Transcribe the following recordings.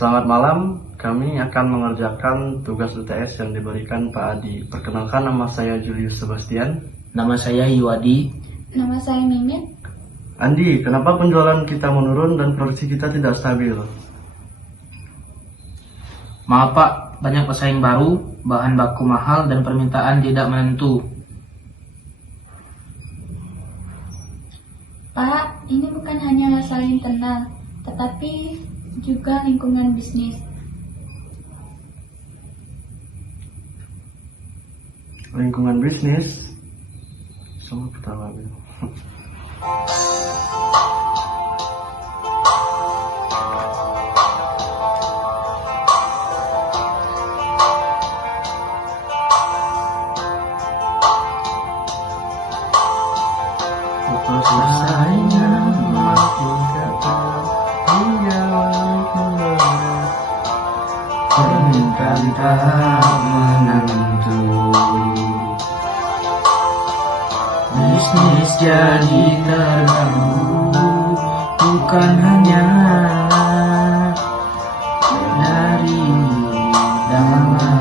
Selamat malam, kami akan mengerjakan tugas UTS yang diberikan Pak Adi. Perkenalkan, nama saya Julius Sebastian. Nama saya Yuwadi. Nama saya Mimit. Andi, kenapa penjualan kita menurun dan produksi kita tidak stabil? Maaf Pak, banyak pesaing baru, bahan baku mahal dan permintaan tidak menentu. Pak, ini bukan hanya masalah internal, tetapi juga lingkungan bisnis. Lingkungan bisnis? Semua pertama. Persaingan makin ketat hingga lingkungan permintaan tak menentu. Bisnis jadi terganggu, bukan hanya dari dalam.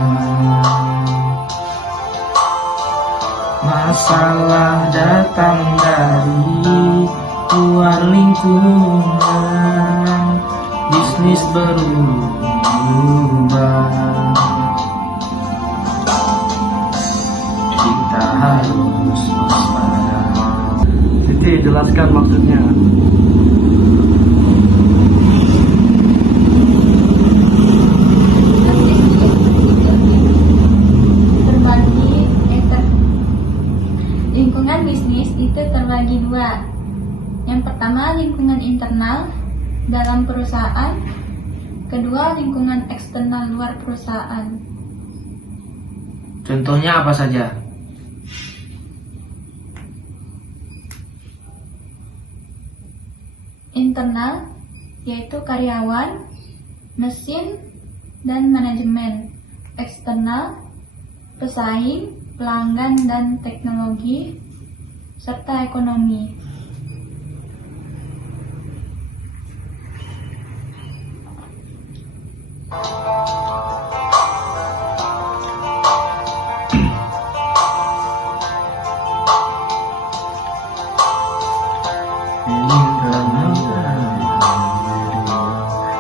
Masalah datang dari luar lingkungan, bisnis berubah. Kita harus waspada. Siti, jelaskan maksudnya. Lingkungan bisnis itu terbagi dua. Yang pertama, lingkungan internal dalam perusahaan. Kedua, lingkungan eksternal luar perusahaan. Contohnya apa saja? Internal yaitu karyawan, mesin, dan manajemen. Eksternal, pesaing, pelanggan dan teknologi, serta ekonomi.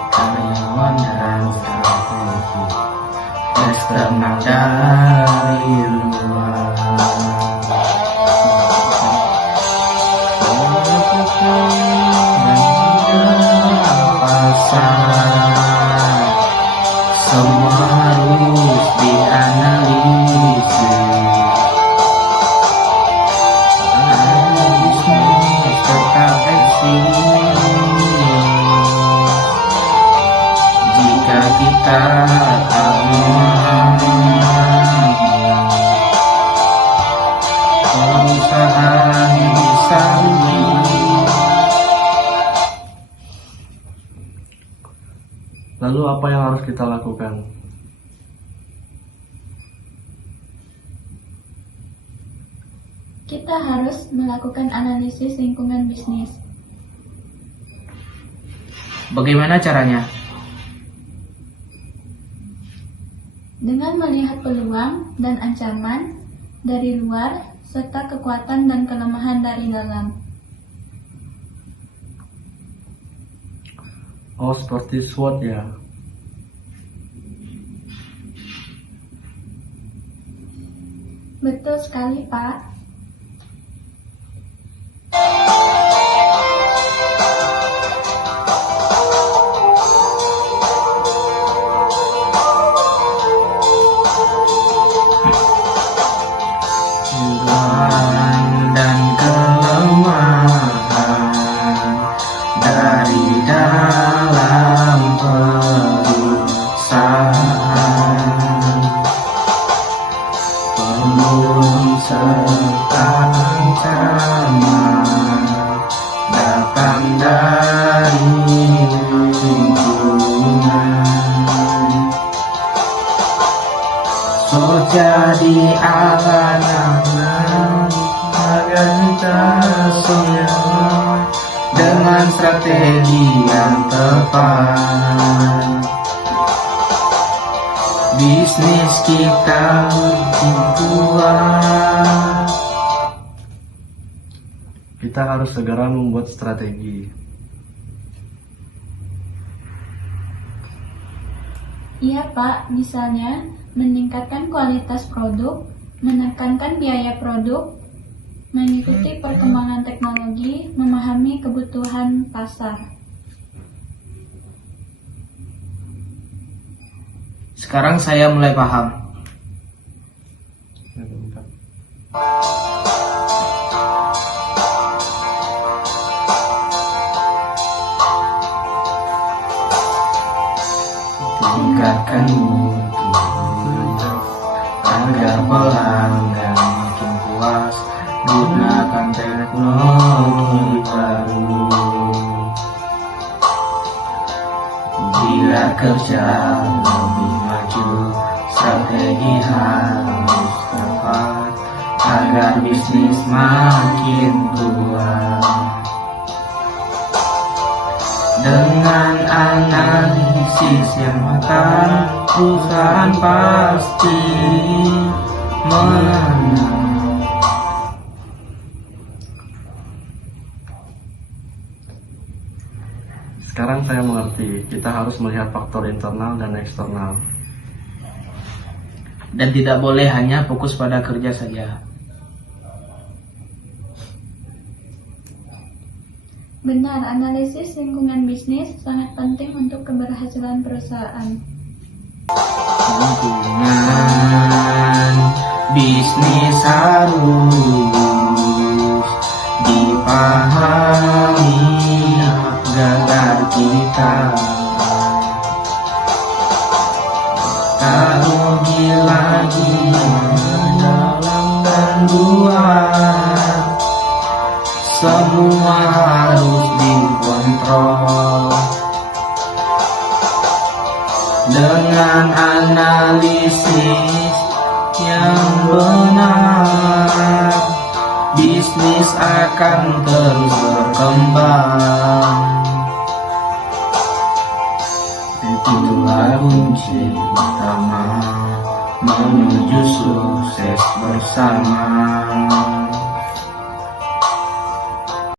Karyawan dan strategi eksternal dari luar. Semua harus dianalisis. Tetap eksis jika kita tak memahami perusahaan bisa rugi. Lalu apa yang harus kita lakukan? Kita harus melakukan analisis lingkungan bisnis. Bagaimana caranya? Dengan melihat peluang dan ancaman dari luar, serta kekuatan dan kelemahan dari dalam. Oh, seperti SWOT ya. Betul sekali, Pak. Dan kelemahan dari dalam perusahaan, peluang serta ancaman datang dari lingkungan. So jadi anak-anak agar kita semua dengan strategi yang tepat bisnis kita makin kuat. Kita harus segera membuat strategi. Iya Pak, misalnya meningkatkan kualitas produk, menekankan biaya produk, mengikuti perkembangan teknologi, memahami kebutuhan pasar. Sekarang saya mulai paham. Tingkatkan mutu agar pelanggan makin puas. Gunakan teknologi baru. Bila kerja lebih maju, strategi harus tepat agar bisnis makin kuat. Dengan analisis yang matang, perusahaan pasti menang. Sekarang saya mengerti, kita harus melihat faktor internal dan eksternal. Dan tidak boleh hanya fokus pada kerja saja. Benar, analisis lingkungan bisnis sangat penting untuk keberhasilan perusahaan. Lingkungan bisnis harus dipahami agar kita tak rugi lagi dalam dan luar. Semua harus dikontrol dengan analisis yang benar. Bisnis akan terus berkembang. Itulah kunci utama menuju sukses bersama.